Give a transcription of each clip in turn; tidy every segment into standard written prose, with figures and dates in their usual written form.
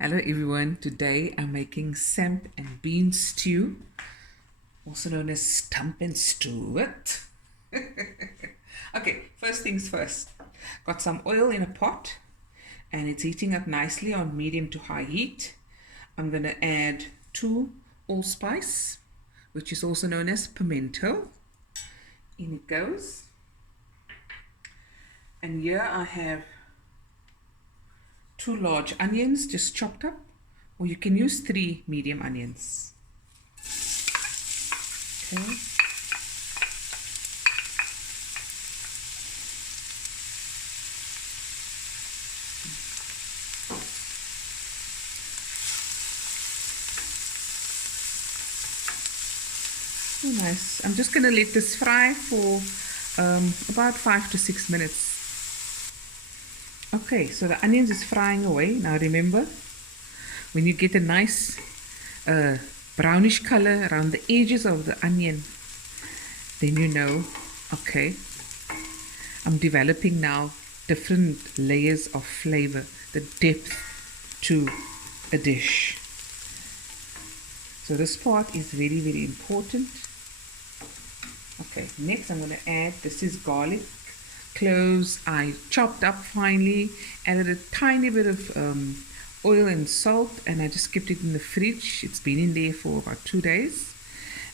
Hello everyone, today I'm making samp and bean stew, also known as stump and stew it. Okay, first things first. Got some oil in a pot and it's heating up nicely on medium to high heat. I'm going to add 2 allspice, which is also known as pimento. In it goes. And here I have 2 large onions just chopped up, or you can use 3 medium onions. Okay. Oh, nice. I'm just going to let this fry for about 5 to 6 minutes. Okay, so the onions is frying away. Now remember, when you get a nice brownish color around the edges of the onion, then you know, okay, I'm developing now different layers of flavor, the depth to a dish. So this part is very, very important. Okay, next I'm going to add, this is garlic cloves. I chopped up finely, added a tiny bit of oil and salt, and I just kept it in the fridge. It's been in there for about 2 days.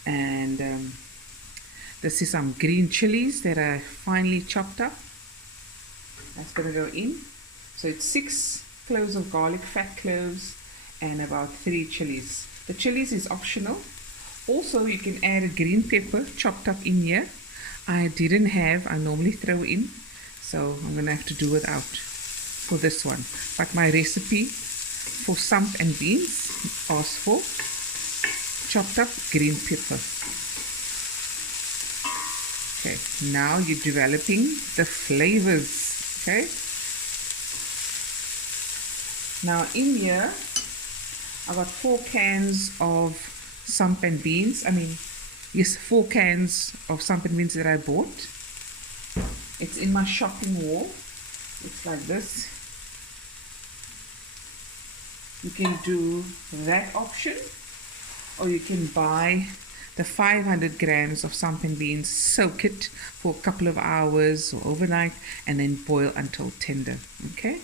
And this is some green chilies that I finely chopped up. That's going to go in. So it's 6 cloves of garlic, fat cloves, and about 3 chilies. The chilies is optional. Also, you can add a green pepper chopped up in here. I didn't have, I normally throw in, so I'm going to have to do without for this one. But my recipe for sump and beans asks for chopped up green pepper. Okay, now you're developing the flavors, okay? Now in here, I got 4 cans of sump and beans. Yes, 4 cans of sump and beans that I bought. It's in my shopping wall. It's like this. You can do that option, or you can buy the 500 grams of sump and beans, soak it for a couple of hours or overnight, and then boil until tender. Okay?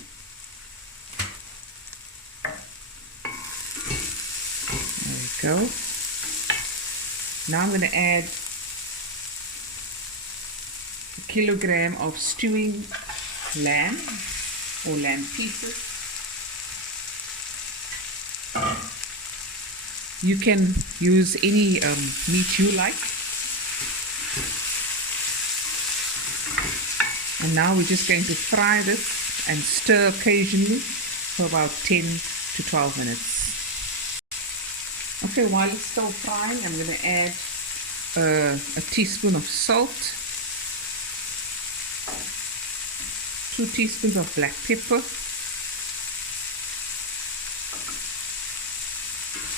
There we go. Now I'm going to add a kilogram of stewing lamb or lamb pieces. You can use any meat you like. And now we're just going to fry this and stir occasionally for about 10 to 12 minutes. Okay, while it's still frying, I'm going to add a teaspoon of salt, 2 teaspoons of black pepper.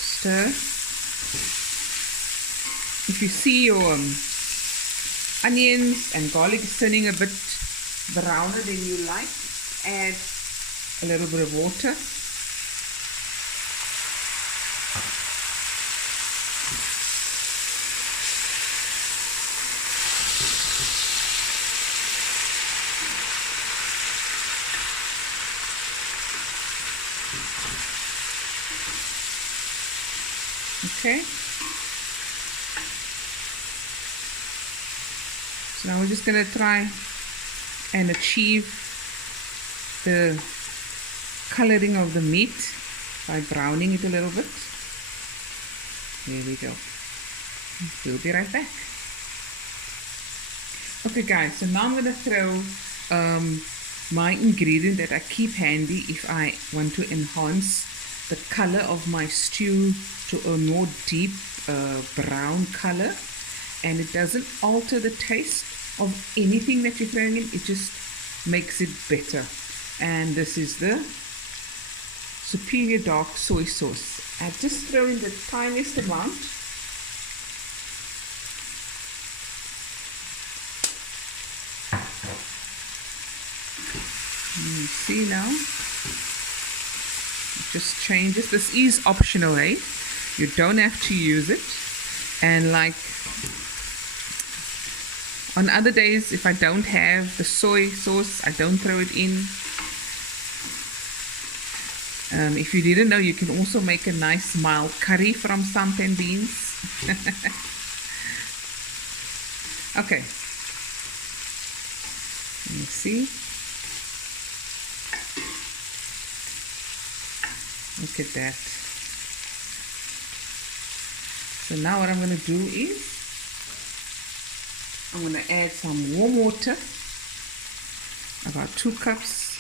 Stir. If you see your onions and garlic is turning a bit browner than you like, add a little bit of water. Okay, so now we're just going to try and achieve the coloring of the meat by browning it a little bit. There we go. We'll be right back. Okay guys, so now I'm going to throw my ingredient that I keep handy if I want to enhance the color of my stew to a more deep brown color, and it doesn't alter the taste of anything that you're throwing in, it just makes it better. And this is the superior dark soy sauce. I just throw in the tiniest amount. You see now, just changes. This is optional, eh? You don't have to use it. And like on other days, if I don't have the soy sauce, I don't throw it in. If you didn't know, you can also make a nice mild curry from samp and beans. Okay. Let me see. Look at that. So now what I'm going to do is I'm going to add some warm water, about 2 cups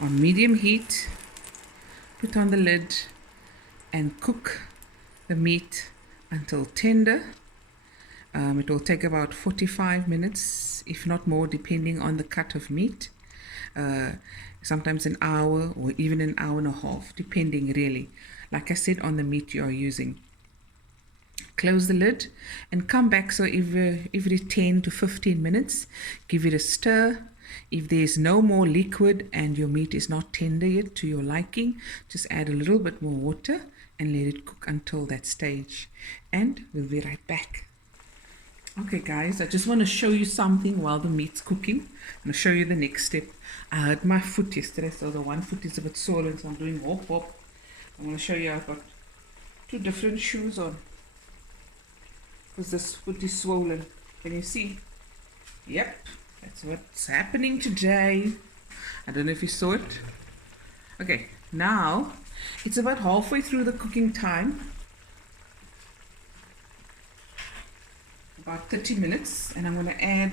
on medium heat. Put on the lid and cook the meat until tender. It will take about 45 minutes, if not more, depending on the cut of meat. Sometimes an hour or even an hour and a half, depending really, like I said, on the meat you are using. Close the lid and come back. So every 10 to 15 minutes, give it a stir. If there's no more liquid and your meat is not tender yet to your liking, just add a little bit more water and let it cook until that stage. And we'll be right back. Okay guys, I just want to show you something while the meat's cooking. I'm going to show you the next step. I hurt my foot yesterday, so the one foot is a bit swollen, so I'm doing hop hop. I'm going to show you I've got 2 different shoes on, because this foot is swollen. Can you see? Yep, that's what's happening today. I don't know if you saw it. Okay, now it's about halfway through the cooking time. About 30 minutes, and I'm going to add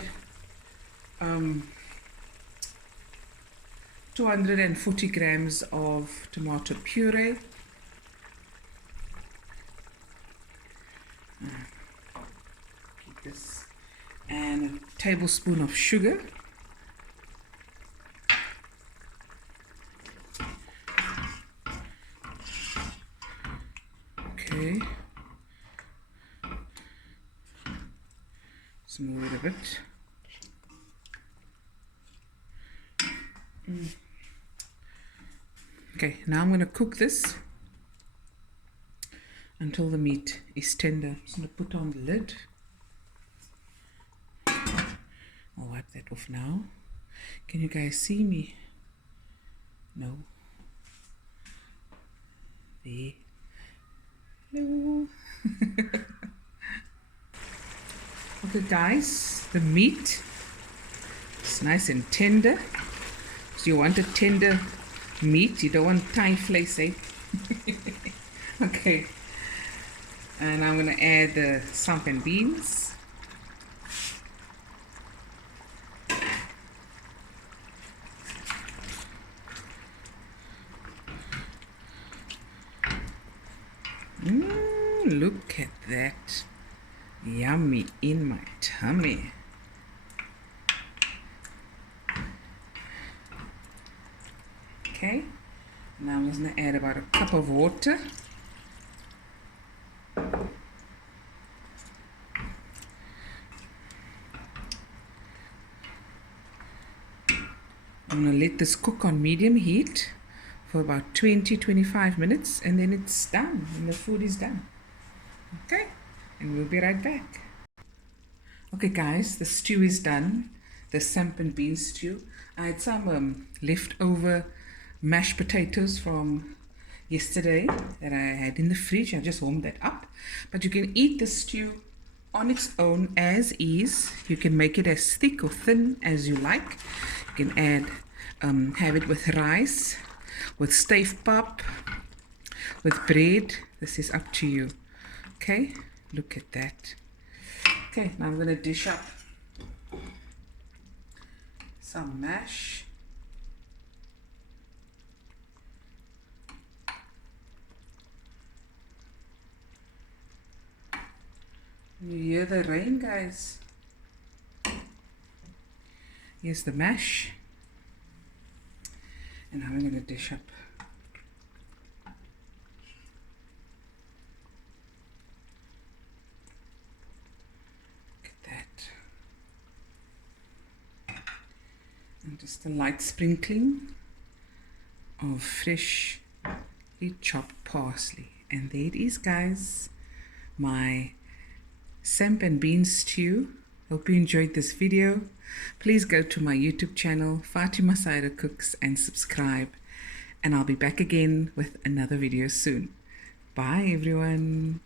240 grams of tomato puree. Keep this, and a tablespoon of sugar. Okay. Move it a bit. Okay, now I'm going to cook this until the meat is tender. I'm just going to put on the lid. I'll wipe that off now. Can you guys see me? No. There. Hello. Okay guys, the meat is nice and tender. So you want a tender meat, you don't want Thai flesh, eh? Okay, and I'm going to add the samp and beans. Look at that. Yummy in my tummy. Okay, now I'm just going to add about a cup of water. I'm going to let this cook on medium heat for about 20-25 minutes, and then it's done, and the food is done. Okay, and we'll be right back. Okay guys, the stew is done, the samp and bean stew. I had some leftover mashed potatoes from yesterday that I had in the fridge. I just warmed that up. But you can eat the stew on its own as is. You can make it as thick or thin as you like. You can add, have it with rice, with stave pap, with bread. This is up to you. Okay, look at that. Okay, now I'm going to dish up some mash. You hear the rain, guys? Here's the mash. And now I'm going to dish up and just a light sprinkling of freshly chopped parsley. And there it is, guys, my samp and bean stew. Hope you enjoyed this video. Please go to my YouTube channel, Fatima Saida Cooks, and subscribe. And I'll be back again with another video soon. Bye, everyone.